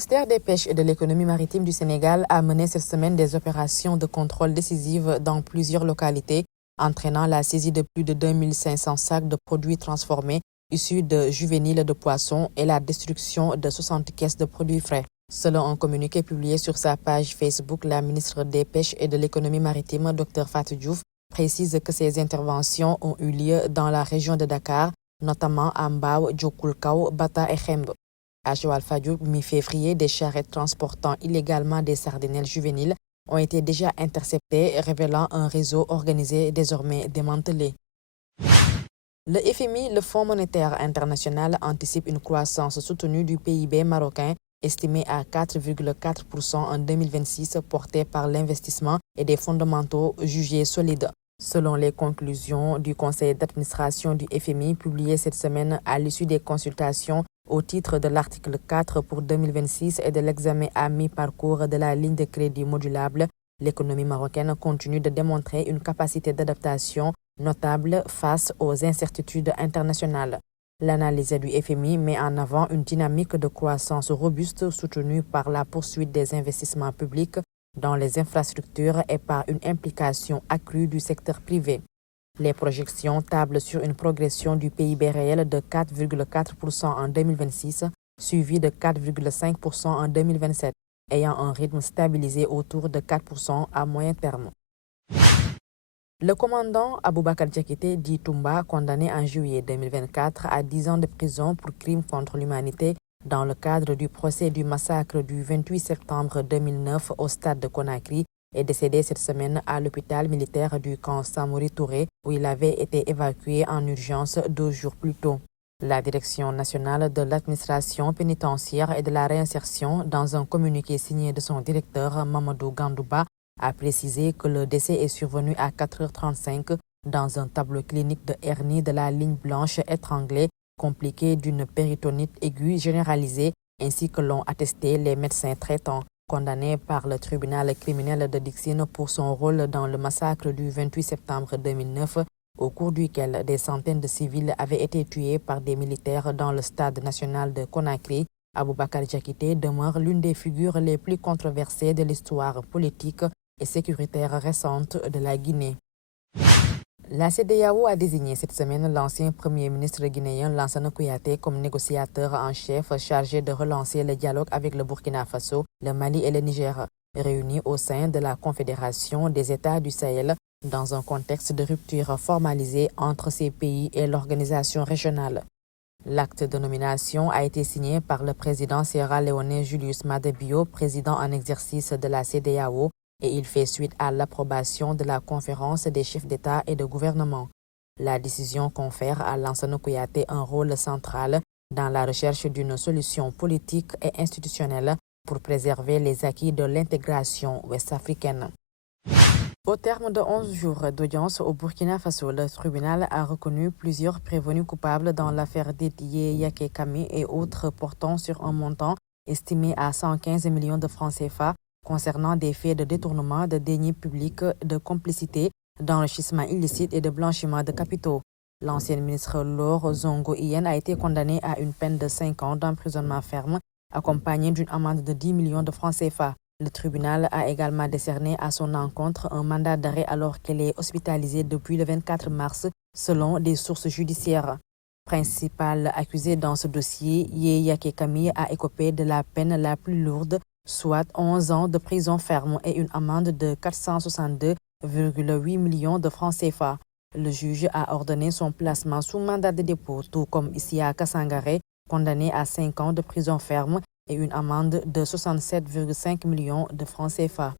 ministère des Pêches et de l'économie maritime du Sénégal a mené cette semaine des opérations de contrôle décisives dans plusieurs localités, entraînant la saisie de plus de 2500 sacs de produits transformés issus de juvéniles de poissons et la destruction de 60 caisses de produits frais. Selon un communiqué publié sur sa page Facebook, la ministre des Pêches et de l'économie maritime, Dr Fatou Diouf, précise que ces interventions ont eu lieu dans la région de Dakar, notamment à Mbao, Djokoulkao, Bata et Khemb. À Joal-Fadiouth, mi-février, des charrettes transportant illégalement des sardinelles juvéniles ont été déjà interceptées, révélant un réseau organisé désormais démantelé. Le FMI, le Fonds monétaire international, anticipe une croissance soutenue du PIB marocain estimée à 4,4% en 2026, portée par l'investissement et des fondamentaux jugés solides. Selon les conclusions du conseil d'administration du FMI publiées cette semaine à l'issue des consultations au titre de l'article 4 pour 2026 et de l'examen à mi-parcours de la ligne de crédit modulable, l'économie marocaine continue de démontrer une capacité d'adaptation notable face aux incertitudes internationales. L'analyse du FMI met en avant une dynamique de croissance robuste soutenue par la poursuite des investissements publics dans les infrastructures et par une implication accrue du secteur privé. Les projections tablent sur une progression du PIB réel de 4,4% en 2026, suivi de 4,5% en 2027, ayant un rythme stabilisé autour de 4% à moyen terme. Le commandant Aboubakar Diakité, dit Toumba, condamné en juillet 2024 à 10 ans de prison pour crimes contre l'humanité dans le cadre du procès du massacre du 28 septembre 2009 au stade de Conakry, est décédé cette semaine à l'hôpital militaire du camp Samori Touré, où il avait été évacué en urgence 2 jours plus tôt. La Direction nationale de l'administration pénitentiaire et de la réinsertion, dans un communiqué signé de son directeur Mamadou Gandouba, a précisé que le décès est survenu à 4h35 dans un tableau clinique de hernie de la ligne blanche étranglée compliquée d'une péritonite aiguë généralisée, ainsi que l'ont attesté les médecins traitants. Condamné par le tribunal criminel de Dixine pour son rôle dans le massacre du 28 septembre 2009, au cours duquel des centaines de civils avaient été tués par des militaires dans le stade national de Conakry, Aboubakar Diakité demeure l'une des figures les plus controversées de l'histoire politique et sécuritaire récente de la Guinée. La CEDEAO a désigné cette semaine l'ancien premier ministre guinéen Lansana Kouyaté comme négociateur en chef chargé de relancer le dialogue avec le Burkina Faso, le Mali et le Niger, réunis au sein de la Confédération des États du Sahel dans un contexte de rupture formalisée entre ces pays et l'organisation régionale. L'acte de nomination a été signé par le président sierra-léonais Julius Maada Bio, président en exercice de la CEDEAO, et il fait suite à l'approbation de la conférence des chefs d'État et de gouvernement. La décision confère à Lansana Kouyaté un rôle central dans la recherche d'une solution politique et institutionnelle pour préserver les acquis de l'intégration ouest-africaine. Au terme de 11 jours d'audience au Burkina Faso, le tribunal a reconnu plusieurs prévenus coupables dans l'affaire Didier Yaké Kami et autres portant sur un montant estimé à 115 millions de francs CFA concernant des faits de détournement de deniers publics, de complicité, d'enrichissement illicite et de blanchiment de capitaux. L'ancienne ministre Laure Zongo Iyane a été condamnée à une peine de 5 ans d'emprisonnement ferme, accompagnée d'une amende de 10 millions de francs CFA. Le tribunal a également décerné à son encontre un mandat d'arrêt alors qu'elle est hospitalisée depuis le 24 mars, selon des sources judiciaires. Principal accusé dans ce dossier, Yaké Kami a écopé de la peine la plus lourde, soit 11 ans de prison ferme et une amende de 462,8 millions de francs CFA. Le juge a ordonné son placement sous mandat de dépôt, tout comme Isiaka Sangaré, condamné à 5 ans de prison ferme et une amende de 67,5 millions de francs CFA.